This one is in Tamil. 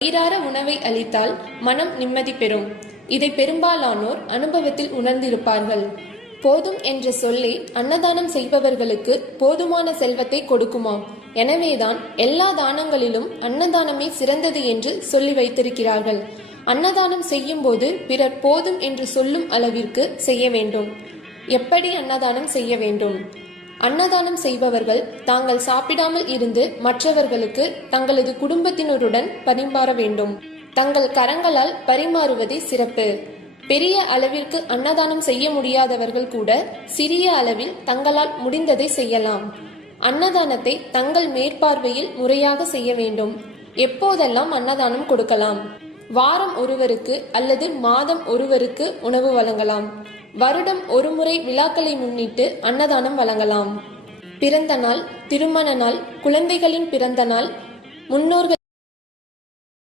வயிறார உணவை அளித்தால் மனம் நிம்மதி பெறும். இதை பெரும்பாலானோர் அனுபவத்தில் உணர்ந்திருப்பார்கள். போதும் என்ற சொல்லே அன்னதானம் செய்பவர்களுக்கு போதுமான செல்வத்தை கொடுக்குமாம். எனவேதான் எல்லா தானங்களிலும் அன்னதானமே சிறந்தது என்று சொல்லி வைத்திருக்கிறார்கள். அன்னதானம் செய்யும் போது பிறர் போதும் என்று சொல்லும் அளவிற்கு செய்ய வேண்டும். எப்படி அன்னதானம் செய்ய வேண்டும்? அன்னதானம் செய்பவர்கள் தாங்கள் சாப்பிடாமல் இருந்து மற்றவர்களுக்கு தங்களது குடும்பத்தினருடன் பரிமாற வேண்டும். தங்கள் கரங்களால் பரிமாறுவதே சிறப்பு. பெரிய அளவிற்கு அன்னதானம் செய்ய முடியாதவர்கள் கூட சிறிய அளவில் தங்களால் முடிந்ததை செய்யலாம். அன்னதானத்தை தங்கள் மேற்பார்வையில் முறையாக செய்ய வேண்டும். எப்போதெல்லாம் அன்னதானம் கொடுக்கலாம்? வாரம் ஒருவருக்கு அல்லது மாதம் ஒருவருக்கு உணவு வழங்கலாம். வருடம் ஒரு முறை விழாக்களை முன்னிட்டு அன்னதானம் வழங்கலாம். பிறந்த நாள், திருமண நாள், குழந்தைகளின் பிறந்த நாள், முன்னோர்கள்